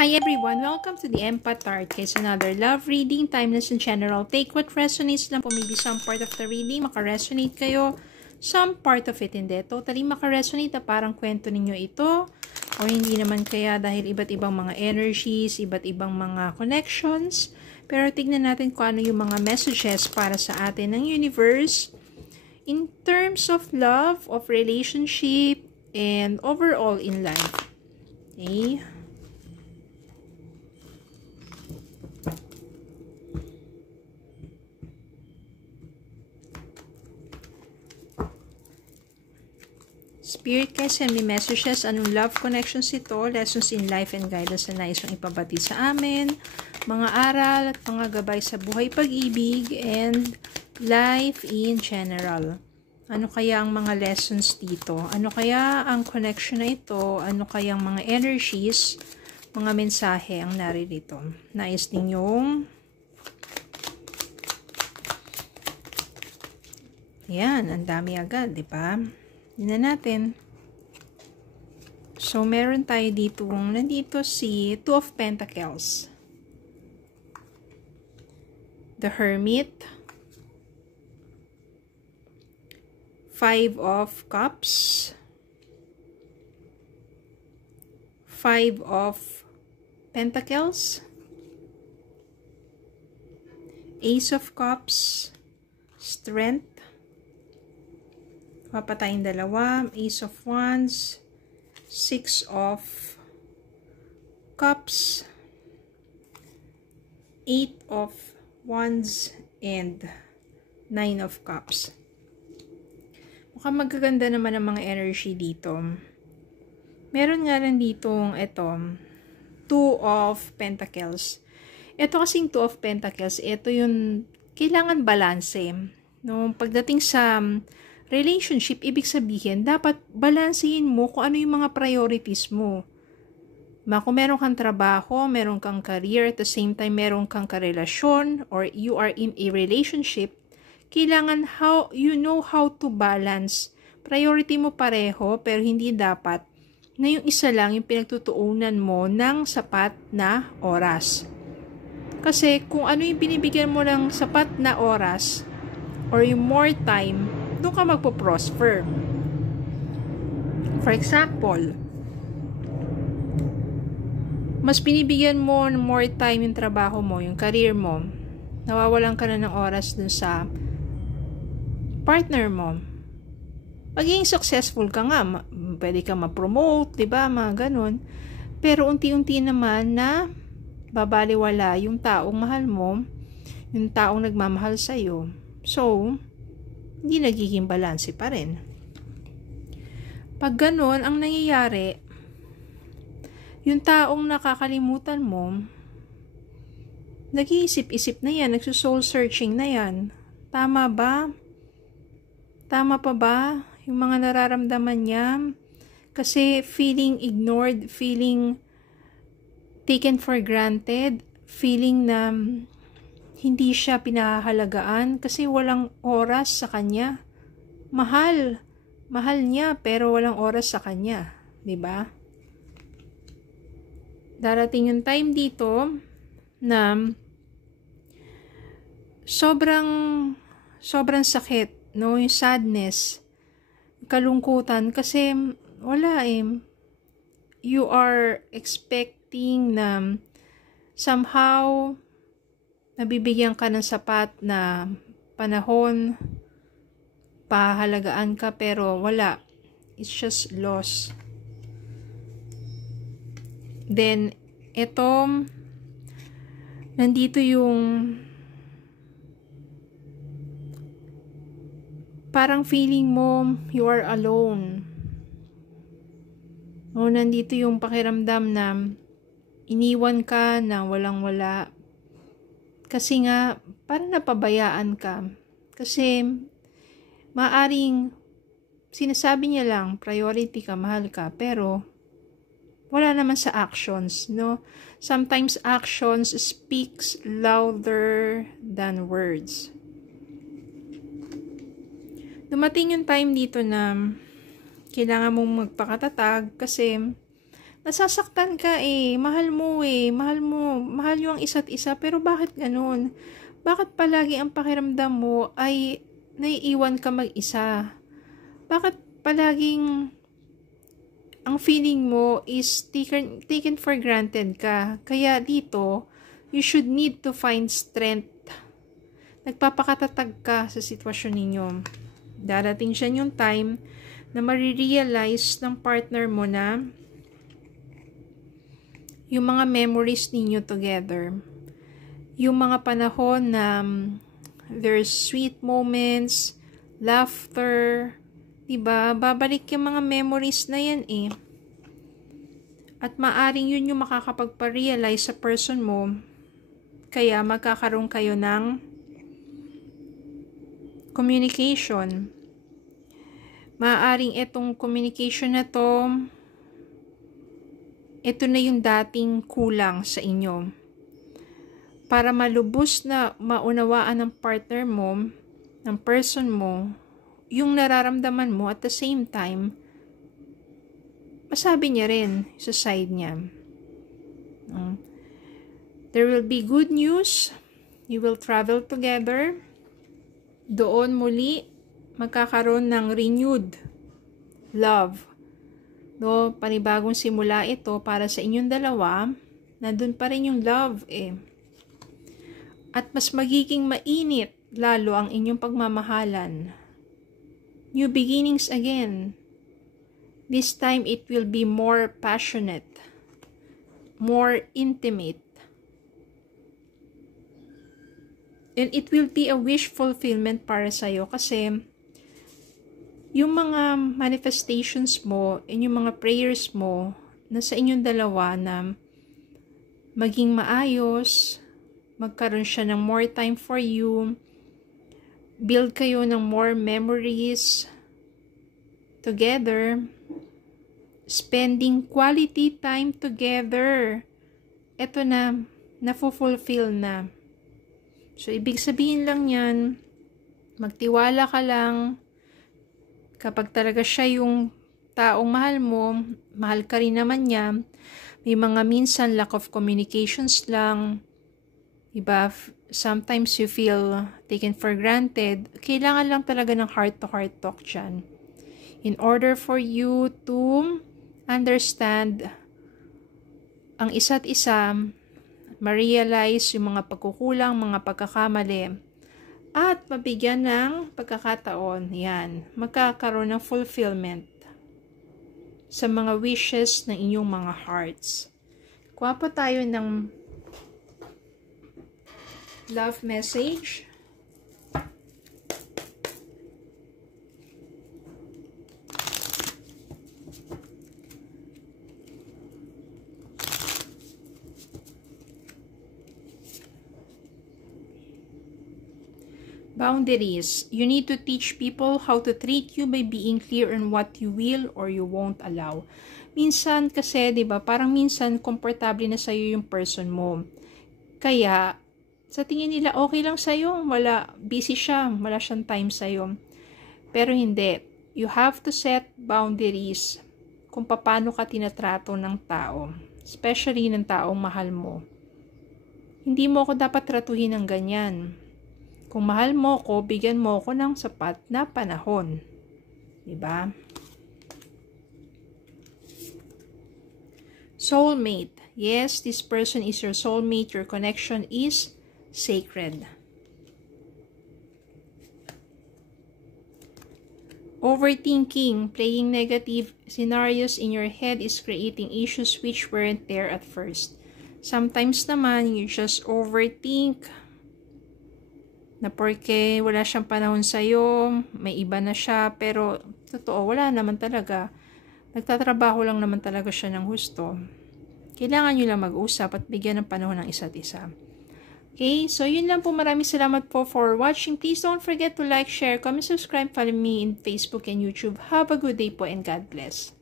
Hi everyone! Welcome to the Empath Tarot Case, another love reading, timeless and general. Take what resonates lang po. Maybe some part of the reading makaresonate kayo, some part of it hindi. Totally makaresonate na parang kwento ninyo ito, o hindi naman kaya dahil iba't ibang mga energies, iba't ibang mga connections. Pero tignan natin kung ano yung mga messages para sa atin ng universe in terms of love, of relationship, and overall in life. Okay? Spirit guys, send me messages. Anong love connections ito? Lessons in life and guidance na nais yung ipabati sa amin. Mga aral at mga gabay sa buhay pag-ibig and life in general. Ano kaya ang mga lessons dito? Ano kaya ang connection na ito? Ano kaya ang mga energies, mga mensahe ang naririto? Nais ninyong yan, ang dami agad, di ba? Tignan natin. So, meron tayo dito, nandito si Two of Pentacles. The Hermit. Five of Cups. Five of Pentacles. Ace of Cups. Strength. Papatayin dalawa. Ace of Wands. Six of Cups. Eight of Wands. And Nine of Cups. Mukhang magaganda naman ang mga energy dito. Meron nga rin ditong ito. Two of Pentacles. Ito kasing Two of Pentacles. Ito yung kailangan balanse. No? Pagdating sa relationship, ibig sabihin, dapat balansehin mo kung ano yung mga priorities mo. Kung meron kang trabaho, meron kang career, at the same time, meron kang karelasyon, or you are in a relationship, kailangan you know how to balance. Priority mo pareho, pero hindi dapat na yung isa lang yung pinagtutuunan mo ng sapat na oras. Kasi kung ano yung binibigyan mo ng sapat na oras, or yung more time, doon ka magpo-prosper. For example, mas binibigyan mo ng more time yung trabaho mo, yung career mo, nawawalan ka na ng oras dun sa partner mo. Magiging successful ka nga, pwede ka ma-promote, diba, mga ganun. Pero unti-unti naman na babaliwala yung taong mahal mo, yung taong nagmamahal sa'yo. So, hindi nagiging balanse pa rin. Pag ganun, ang nangyayari, yung taong nakakalimutan mo, nag-iisip-isip na yan, nagsusoul searching na yan. Tama ba? Tama pa ba yung mga nararamdaman niya? Kasi feeling ignored, feeling taken for granted, feeling na hindi siya pinahalagaan kasi walang oras sa kanya. Mahal niya pero walang oras sa kanya, 'di ba? Darating yung time dito na sobrang sakit, no, yung sadness, kalungkutan kasi wala you are expecting na somehow nabibigyan ka ng sapat na panahon, pahalagaan ka, pero wala. It's just loss. Then, nandito yung parang feeling mo you are alone. O, nandito yung pakiramdam na iniwan ka na walang-wala. Kasi nga, parang napabayaan ka. Kasi, maaring, sinasabi niya lang, priority ka, mahal ka, pero, wala naman sa actions, no? Sometimes, actions speaks louder than words. Dumating yung time dito na, kailangan mong magpakatatag, kasi, Nasasaktan ka eh. Mahal mo eh. Mahal mo. Mahal yung isa't isa. Pero bakit ganun? Bakit palagi ang pakiramdam mo ay naiiwan ka mag-isa? Bakit palaging ang feeling mo is taken for granted ka? Kaya dito, you should need to find strength. Nagpapakatatag ka sa sitwasyon ninyo. Darating siya yung time na marirealize ng partner mo na yung mga memories ninyo together. Yung mga panahon na there's sweet moments, laughter, diba? Babalik yung mga memories na yan eh. At maaring yun yung makakapagpa-realize sa person mo. Kaya magkakaroon kayo ng communication. Maaring itong communication na to, ito na yung dating kulang sa inyo. Para malubos na maunawaan ng partner mo, ng person mo, yung nararamdaman mo at the same time, masabi niya rin sa side niya. There will be good news. You will travel together. Doon muli, magkakaroon ng renewed love. No, panibagong simula ito para sa inyong dalawa. Nandun pa rin yung love eh. At mas magiging mainit lalo ang inyong pagmamahalan. New beginnings again. This time it will be more passionate, more intimate. And it will be a wish fulfillment para sa'yo kasi yung mga manifestations mo and yung mga prayers mo na sa inyong dalawa na maging maayos, magkaroon siya ng more time for you, build kayo ng more memories together, spending quality time together. Ito na, na-fulfill na. So, ibig sabihin lang yan, magtiwala ka lang. Kapag talaga siya yung taong mahal mo, mahal ka rin naman niya. May mga minsan lack of communications lang. Diba? Sometimes you feel taken for granted. Kailangan lang talaga ng heart-to-heart talk dyan. In order for you to understand ang isa't isa, ma-realize yung mga pagkukulang, mga pagkakamali, at mabigyan ng pagkakataon, yan, magkakaroon ng fulfillment sa mga wishes ng inyong mga hearts. Kuha pa tayo ng love message. Boundaries. You need to teach people how to treat you by being clear on what you will or you won't allow. Minsan kasi, 'di ba, parang minsan komportable na sa yung person mo. Kaya sa tingin nila okay lang sa busy siya, wala siyang time sa Pero hindi. You have to set boundaries kung paano ka tinatrato ng tao, especially ng taong mahal mo. Hindi mo ako dapat tratuhin ng ganyan. Kung mahal mo ko, bigyan mo ko ng sapat na panahon. Diba? Soulmate. Yes, this person is your soulmate. Your connection is sacred. Overthinking. Playing negative scenarios in your head is creating issues which weren't there at first. Sometimes naman, you just overthink na porque wala siyang panahon sa'yo, may iba na siya, pero totoo, wala naman talaga. Nagtatrabaho lang naman talaga siya ng husto. Kailangan nyo lang mag-usap at bigyan ng panahon ng isa't isa. Okay, so yun lang po. Maraming salamat po for watching. Please don't forget to like, share, comment, subscribe, follow me in Facebook and YouTube. Have a good day po and God bless.